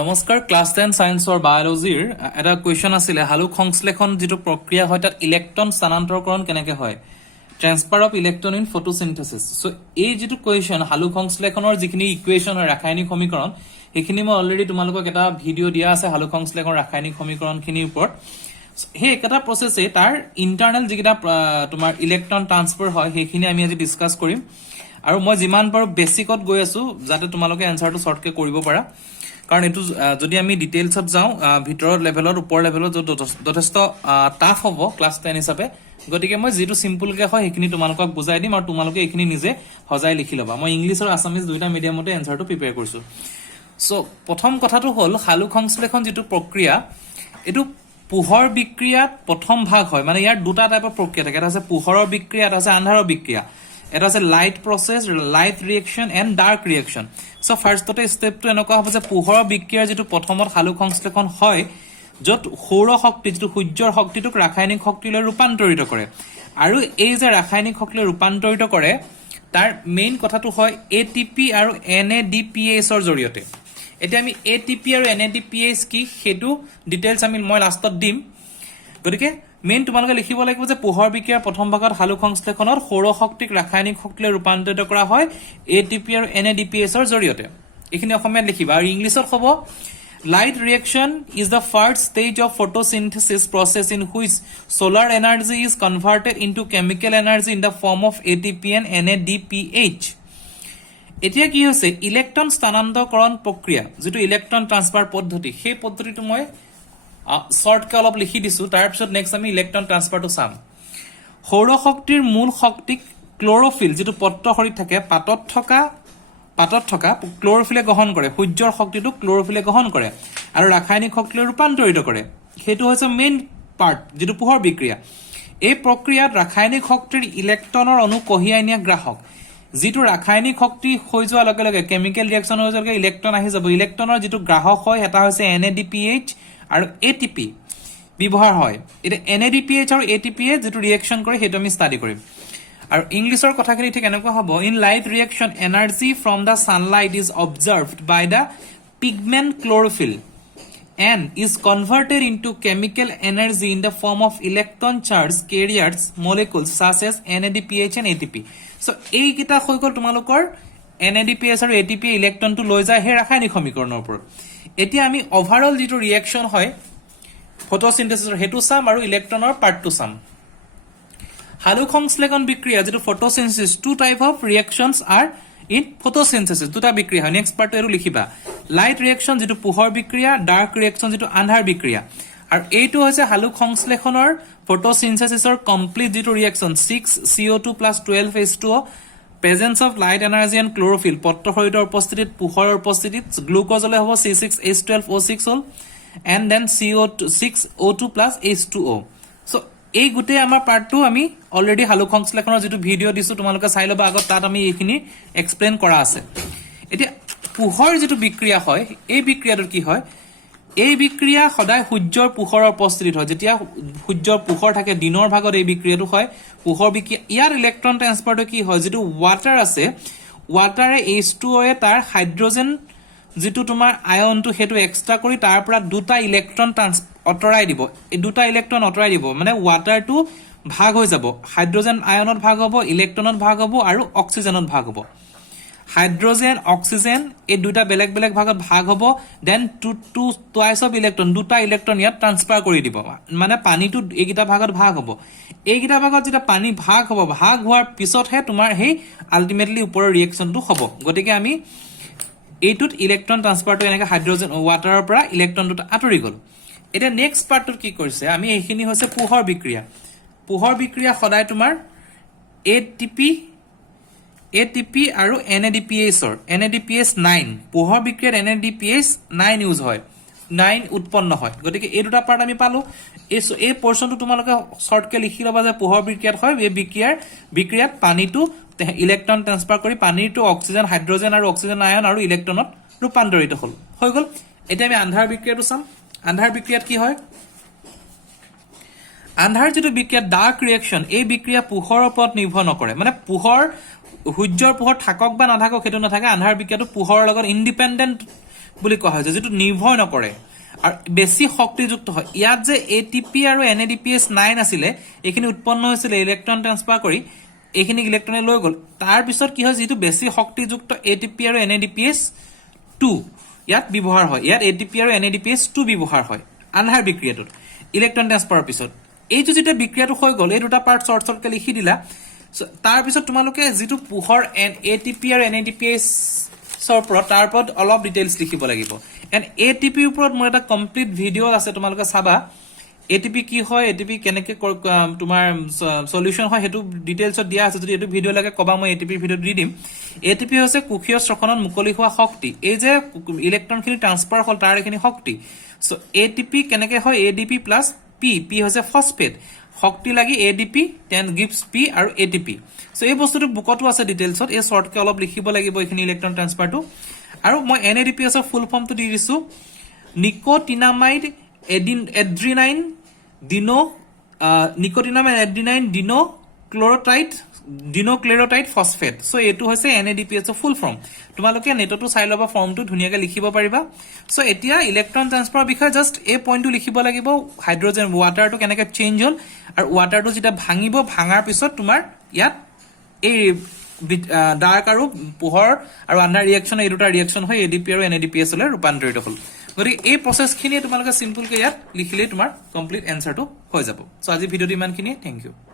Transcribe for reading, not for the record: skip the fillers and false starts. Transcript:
নমস্কাৰ ক্লাছ 10 সায়েন্সৰ বায়োলজিৰ এটা কোৱেশ্চন আছিল হালুক সংশ্লেষণ যেটো প্ৰক্ৰিয়া হয় তাত ইলেক্ট্ৰন স্থানান্তৰকৰণ কেনেকৈ হয় transfer of electron in photosynthesis so এই যেটো কোৱেশ্চন হালুক সংশ্লেষণৰ যিখিনি ইকুৱেশ্যন হয় ৰাসায়নিক সমীকৰণ সেইখিনি মই অলৰেডি তোমালোকক এটা ভিডিও দিয়া আছে হালুক সংশ্লেষণৰ ৰাসায়নিক সমীকৰণখিনিৰ ওপৰত হে এটা প্ৰসেসে তাৰ ইন্টাৰনাল যিটা তোমাৰ ইলেক্ট্ৰন ট্ৰান্সফাৰ হয় সেইখিনি আমি আজি ডিসকাস কৰিম আৰু মই যিমান পাৰো বেসিকত গৈ আছো যাতে তোমালোকে এনসাৰটো শৰ্টকে কৰিব পাৰা কাৰণ এটো যদি আমি ডিটেইলছত যাও ভিতৰৰ লেভেলত ওপৰ লেভেলত যথেষ্ট টাফ হ'ব ক্লাস 10 হিচাপে গতিকে মই যেটো সিম্পল কে হয় সেইখিনি তোমালোকক বুজাই দিম আৰু তোমালোকে এইখিনি নিজে হজাই লিখি লবা মই ইংলিশ আৰু আসামিজ দুইটা মিডিয়ামতে এনসাৰটো প্ৰিপেয়াৰ কৰিছো সো প্ৰথম কথাটো হ'ল হালুক সংশ্লেষণ যেটো প্ৰক্ৰিয়া এটো পোহৰ বিক্ৰিয়াত প্ৰথম ভাগ হয় মানে ইয়াৰ দুটা টাইপৰ প্ৰক্ৰিয়া থাকে এটা আছে পোহৰৰ বিক্ৰিয়া এটা আছে আন্ধাৰৰ বিক্ৰিয়া এটা আছে light process light reaction and dark reaction so ফাৰ্ষ্টতে স্টেপটো এনেকুৱা হ'ব যে পোহৰৰ বিক্ৰিয়াৰ যেটো প্ৰথমত হালুক সংশ্লেষণ হয় যত সৌৰ শক্তি যেটো সূৰ্যৰ শক্তিটোক ৰাসায়নিক শক্তিলৈ ৰূপান্তৰিত কৰে আৰু এই যে ৰাসায়নিক শক্তিলৈ ৰূপান্তৰিত কৰে তাৰ মেইন কথাটো হয় এটিপি আৰু এনএডিপিএছ ৰ জৰিয়তে এতিয়া আমি এটিপি আৰু এনএডিপিএছ কি হেতু ডিটেইলছ আমি মই লাষ্টত দিম গতিকে মেইন তোমালোকে লিখিব লাগিব যে পোহৰ বিক্ৰিয়াৰ প্ৰথম ভাগত হালুক সংশ্লেষণৰ সৌৰ শক্তিক ৰাসায়নিক শক্তিলৈ ৰূপান্তৰিত কৰা হয় এটিপি আৰু এনএডিপিএছ ৰ জৰিয়তে এখিনি অসমীয়াত লিখিবা আৰু ইংলিছত হ'ব light reaction is the first stage of photosynthesis process in which solar energy is converted into chemical energy in the form of ATP and NADPH এতিয়া কি হৈছে ইলেক্ট্ৰন স্থানান্তৰকৰণ প্ৰক্ৰিয়া যেটো ইলেক্ট্ৰন ট্ৰান্সফাৰ পদ্ধতি সেই পদ্ধতিটো মই শৰ্টকে অলপ লিখি দিছো তাৰ পিছত নেক্সট আমি ইলেক্ট্ৰন ট্ৰান্সফাৰটো চাম সৌৰ শক্তিৰ মূল শক্তিক ক্লোৰোফিল যেটো পত্ৰশৰীত থাকে পাতত থকা ক্লোৰোফিলে গ্ৰহণ কৰে সূৰ্যৰ শক্তিটো ক্লোৰোফিলে গ্ৰহণ কৰে আৰু ৰাসায়নিক শক্তিলৈ ৰূপান্তৰিত কৰে হেতু হৈছে মেইন পাৰ্ট যেটো পোহৰ বিক্ৰিয়া এই প্ৰক্ৰিয়াত ৰাসায়নিক শক্তিৰ ইলেক্ট্ৰনৰ অণু কঢ়িয়াই নিয়া গ্ৰাহক যেটো ৰাসায়নিক শক্তি হৈ যোৱাৰ লগে লগে কেমিক্যাল ৰিঅ্যাকশন হৈ যোৱাৰ লগে ইলেক্ট্ৰন আহি যাব ইলেক্ট্ৰনৰ যেটো গ্ৰাহক হয় এটা হৈছে NADPH আৰু ATP ব্যৱহাৰ হয় এটা NADPH আৰু ATP যেটো ৰিঅ্যাকশন কৰে হেতু আমি ষ্টাডি কৰিম আৰু ইংলিশৰ কথাখিনি ঠিক এনেকুৱা হ'ব in light reaction energy from the sunlight is observed by the pigment chlorophyll and is converted into chemical energy in the form of electron charge carriers molecules such as NADPH and ATP so এই কিটা হৈ গল তোমালোকৰ NADPH আৰু ATP ইলেক্ট্ৰনটো লৈ যায় হে ৰাসায়নিক সমীকৰণৰ ওপৰত এতিয়া আমি ওভাৰঅল যেটো ৰিঅ্যাকশন হয় ফটোসিনথেসিসৰ হেতু চাম আৰু ইলেক্ট্ৰনৰ পাৰ্টটো চাম হালুক সংশ্লেষণ বিক্ৰিয়া যেটো photosynthesis two type of reactions are in photosynthesis দুটা বিক্ৰিয়া হয় নেক্সট পাৰ্টটো এৰু লিখিবা লাইট ৰিঅ্যাকশন যেটো পোহৰ বিক্ৰিয়া ডাৰ্ক ৰিঅ্যাকশন যেটো আন্ধাৰ বিক্ৰিয়া আৰু এইটো হৈছে হালুক সংশ্লেষণৰ ফটোসিনথেসিসৰ কমপ্লিট যেটো reaction 6CO2 + 12H2O presence of light energy and chlorophyll পত্ৰশৰীৰৰ উপস্থিতিত পোহৰৰ উপস্থিতিত গ্লুকোজলে হ'ব C6H12O6 hall and then CO6O2 + H2O so এই গুটে আমাৰ পাৰ্টটো আমি অলৰেডি হালুক সংশ্লেষণৰ যেটো ভিডিও দিছো তোমালোকে চাই লবা আগত তাত আমি এইখিনি এক্সপ্লেইন কৰা আছে এতিয়া পোহৰ যেটো বিক্ৰিয়া হয় এই বিক্ৰিয়াটো কি হয় এই বিক্ৰিয়া সদায় সূৰ্যৰ পোহৰৰ উপস্থিতিত হয় যেতিয়া সূৰ্যৰ পোহৰ থাকে দিনৰ ভাগত এই বিক্ৰিয়াটো হয় পোহৰ বিক্ৰিয়া ইয়াৰ ইলেক্ট্ৰন ট্ৰান্সফাৰটো কি হয় যেটো ওৱাটাৰ আছে ওৱাটাৰে H2O এ তাৰ হাইড্ৰোজেন যেটো তোমাৰ আয়নটো হেতু এক্সট্ৰা কৰি তাৰ পৰা দুটা ইলেক্ট্ৰন অতৰাই দিব এই দুটা ইলেক্ট্ৰন অতৰাই দিব মানে ওৱাটাৰটো ভাগ হৈ যাব হাইড্ৰোজেন আয়নত ভাগ হ'ব ইলেক্ট্ৰনত ভাগ হ'ব আৰু অক্সিজেনত ভাগ হ'ব হাইড্ৰোজেন অক্সিজেন এই দুটা বেলেগ বেলেগ ভাগত ভাগ হ'ব then two twice of electron দুটা ইলেক্ট্ৰন ইয়াত ট্ৰান্সফাৰ কৰি দিব মানে পানীটো এইকিটা ভাগত ভাগ হ'ব এইকিটা ভাগত যেটা পানী ভাগ হ'ব ভাগ হোৱাৰ পিছতহে তোমাৰ হেই আলটিমেটলি ওপৰৰ ৰিঅ্যাকশনটো হ'ব গতিকে আমি এইটোত ইলেক্ট্ৰন ট্ৰান্সফাৰটো এনেকৈ হাইড্ৰোজেন ওৱাটাৰৰ পৰা ইলেক্ট্ৰন দুটা আঁতৰি গল এটা নেক্সট পাৰ্টটো কি কৰিছে আমি এইখিনি হৈছে পোহৰ বিক্ৰিয়া সদায় তোমাৰ ATP আৰু NADPH ৰ NADPH 9 পোহৰ বিক্ৰিয়াত NADPH 9 ইউজ হয় 9 উৎপন্ন হয় গতিকে এই দুটা পাৰ্ট আমি পালো এই পোৰশনটো তোমালোকে শৰ্টকে লিখি লবা যে পোহৰ বিক্ৰিয়াত হয় এই বিক্ৰিয়াত পানীটো ইলেক্ট্ৰন ট্ৰান্সফাৰ কৰি পানীটো অক্সিজেন হাইড্ৰোজেন আৰু অক্সিজেন আয়ন আৰু ইলেক্ট্ৰনত ৰূপান্তৰিত হ'ল হৈ গল এতিয়া আমি আন্ধাৰ বিক্ৰিয়াটো চাম আন্ধাৰ বিক্ৰিয়াত কি হয় আন্ধাৰ যেটো বিক্ৰিয়া ডাৰ্ক ৰিঅ্যাকশন এই বিক্ৰিয়া পোহৰৰ ওপৰত নিৰ্ভৰ নকৰে মানে পোহৰ সূৰ্যৰ পোহৰ থাকক বা নাথাকক হেতু নাথাকে আন্ধাৰ বিক্ৰিয়াটো পোহৰৰ লগত ইন্ডিপেন্ডেন্ট বুলি কোৱা হয় যেটো নিৰ্ভৰ নকৰে আৰু বেছি শক্তিযুক্ত হয় ইয়াত যে এটিপি আৰু এনএডিপিএছ 9 আছিলে এখিনি উৎপন্ন হৈছিল ইলেক্ট্ৰন ট্ৰান্সফাৰ কৰি এখিনি ইলেক্ট্ৰনে লৈ গল তাৰ পিছত কি হয় যেটো বেছি শক্তিযুক্ত এটিপি আৰু এনএডিপিএছ 2 ইয়াত ব্যৱহাৰ হয় ইয়াত এটিপি আৰু এনএডিপিএছ 2 ব্যৱহাৰ হয় আনহাৰ বিক্ৰিয়াটোত ইলেক্ট্ৰন ট্ৰান্সফাৰৰ পিছত এই যেটা বিক্ৰিয়াটো হৈ গল এই দুটা পাৰ্ট শৰ্ট শৰ্টকে লিখি দিলা তাৰ পিছত তোমালোকে যেটো পোহৰ এটিপি আৰু এনএডিপিএছ সৰপৰত তাৰপৰত অলপ ডিটেইলছ লিখিব লাগিব এন্ড এটিপি ওপৰত মোৰ এটা কমপ্লিট ভিডিও আছে তোমালোকে চাবা এটিপি কি হয় এটিপি কেনেকে তোমাৰ সলিউশন হয় হেতু ডিটেইলছত দিয়া আছে যদি এটো ভিডিও লাগে কবা মই এটিপি ভিডিও দি দিম এটিপি হৈছে কোষীয় শ্বসনত মুকলি হোৱা শক্তি এই যে ইলেক্ট্ৰনখিনি ট্ৰান্সফাৰ হল তাৰ এখিনি শক্তি সো এটিপি কেনেকে হয় এডিপি প্লাস পি পি হৈছে ফসফেট শক্তি লাগি এডিপি 10 গিভস পি আৰু এটিপি সো এই বস্তুটো বুকটো আছে ডিটেইলছত এই শৰ্টকে অলপ লিখিব লাগিব এখিনি ইলেক্ট্ৰন ট্ৰান্সফাৰটো আৰু মই এনএডিপিএছ ৰ ফুল ফৰ্মটো দি দিছো nicotinamide adenine dino nicotinamide adenine dinucleotide phosphate so এটো হৈছে এনএডিপিএছ ৰ ফুল ফৰ্ম তোমালোকে নেটটো চাই লবা ফৰ্মটো ধুনিয়াকে লিখিব পাৰিবা সো এতিয়া ইলেক্ট্ৰন ট্ৰান্সফাৰ বিষয়ে জাস্ট এই পইণ্টটো লিখিব লাগিব হাইড্ৰোজেন ওয়াটাৰটো কেনেকে চেঞ্জ হল আৰু ওয়াটাৰটো যেটা ভাঙিব ভাঙাৰ পিছত তোমাৰ ইয়াত এই ডাৰ্ক আৰু পোহৰ আৰু আন্ডাৰ ৰিঅ্যাকশন এই দুটা ৰিঅ্যাকশন হয় এডিপি আৰু এনএডিপিএছ লৈ ৰূপান্তৰিত হল গৰি এই প্ৰসেসখিনি তোমালোকে সিম্পল কে ইয়াত লিখিলে তোমাৰ কমপ্লিট এনসাৰটো হৈ যাব সো আজি ভিডিওটো ইমানখিনি থ্যাংক ইউ